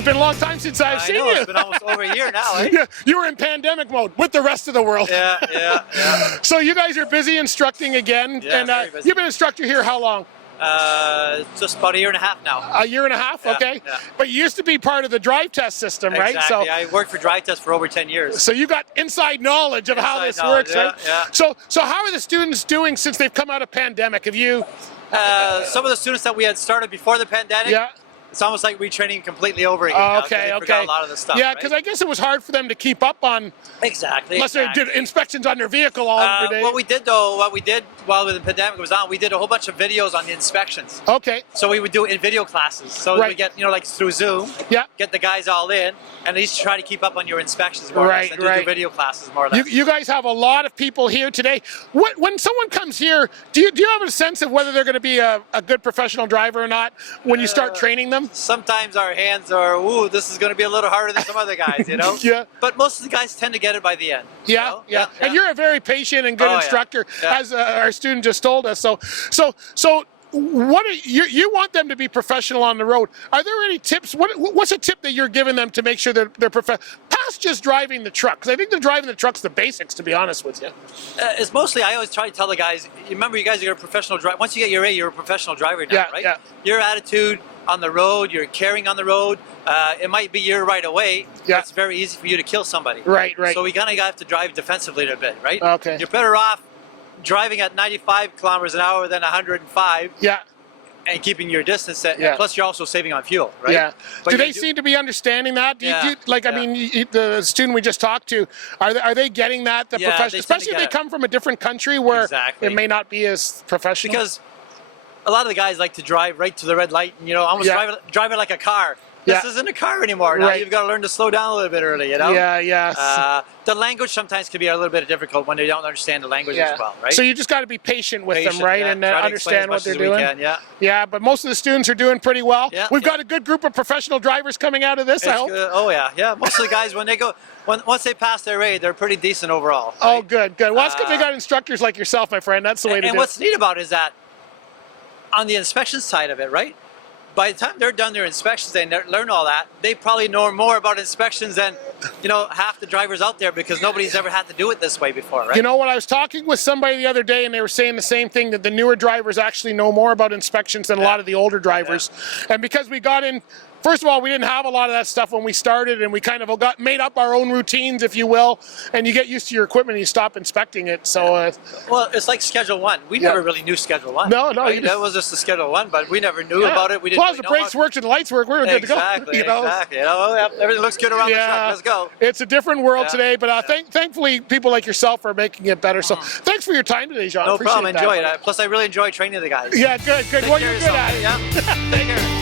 It's been a long time since I've seen know, you. it's been almost over a year now, eh? Yeah, you were in pandemic mode with the rest of the world. Yeah. So you guys are busy instructing again. Yeah, and very busy. you've been an instructor here how long? Just about a year and a half now. A year and a half, Yeah, okay. yeah. But you used to be part of the drive test system, right? Exactly. I worked for Drive Test for over 10 years. So you got inside knowledge of how this works, right? Yeah. So how are the students doing since they've come out of pandemic? Have you? Some of the students that we had started before the pandemic, Yeah. it's almost like retraining completely over again. now, 'cause Okay. they forgot a lot of the stuff. Yeah, right? because I guess it was hard for them to keep up on, Exactly. unless they did inspections on their vehicle all every day. What we did while the pandemic was on, we did a whole bunch of videos on the inspections. Okay. So we would do it in video classes. So Right. we get, like through Zoom, Yeah. get the guys all in, and at least try to keep up on your inspections more or less, and do video classes more or less. You guys have a lot of people here today. When someone comes here, do you have a sense of whether they're going to be a good professional driver or not when you start training them? Sometimes our hands are, ooh, this is going to be a little harder than some other guys, Yeah. But most of the guys tend to get it by the end. Yeah. And you're a very patient and good Oh, yeah. instructor, Yeah. as our student just told us. So what are you want them to be professional on the road? Are there any tips? What's a tip that you're giving them to make sure they're professional? Past just driving the truck, 'cause I think they're driving the truck's the basics, to be honest with you. It's mostly, I always try to tell the guys, remember, you guys are a professional driver. Once you get your A, you're a professional driver now, right? Yeah. Your attitude on the road, your caring on the road, it might be your right away. Yeah. It's very easy for you to kill somebody. Right. So we kind of have to drive defensively a bit, right? Okay. You're better off driving at 95 kilometers an hour than 105 Yeah. and keeping your distance. And Yeah. plus, you're also saving on fuel, right? Yeah. But Do they seem to be understanding that? Yeah. I mean, the student we just talked to, are they getting that? Yeah, they tend to Especially if they get it. come from a different country where Exactly. it may not be as professional. Because a lot of the guys like to drive right to the red light and, almost Yeah. drive it like a car. This Yeah. isn't a car anymore. Now Right. you've got to learn to slow down a little bit early, Yeah. The language sometimes can be a little bit difficult when they don't understand the language as well, right? So you just got to be patient with them, Patient, right, yeah, and try to explain understand as what much they're as we doing. can, yeah. Yeah, but most of the students are doing pretty well. Yeah, We've yeah. got a good group of professional drivers coming out of this, I It's hope. good. Oh yeah. Most of the guys once they pass their A, they're pretty decent overall. Oh, right? good. Well, that's because they got instructors like yourself, my friend. That's the way to do And it. what's neat about it is that on the inspection side of it, right? By the time they're done their inspections and they learn all that, they probably know more about inspections than, half the drivers out there, because nobody's ever had to do it this way before, right? You know what? I was talking with somebody the other day, and they were saying the same thing, that the newer drivers actually know more about inspections than a lot of the older drivers. And because we got in, first of all, we didn't have a lot of that stuff when we started, and we kind of made up our own routines, if you will, and you get used to your equipment and you stop inspecting it. So, Well, it's like Schedule 1. We never really knew Schedule 1. No, right? That was just the Schedule 1, but we never knew about it. We as didn't long as the brakes worked and the lights worked, we were good to go. Exactly. Everything looks good around the truck. Let's go. It's a different world today, but thankfully people like yourself are making it better. So thanks for your time today, John. No Appreciate problem. that. Enjoy it. Plus, I really enjoy training the guys. Yeah, good. Take Well, care you're of good yourself, at it. Yeah. Take care.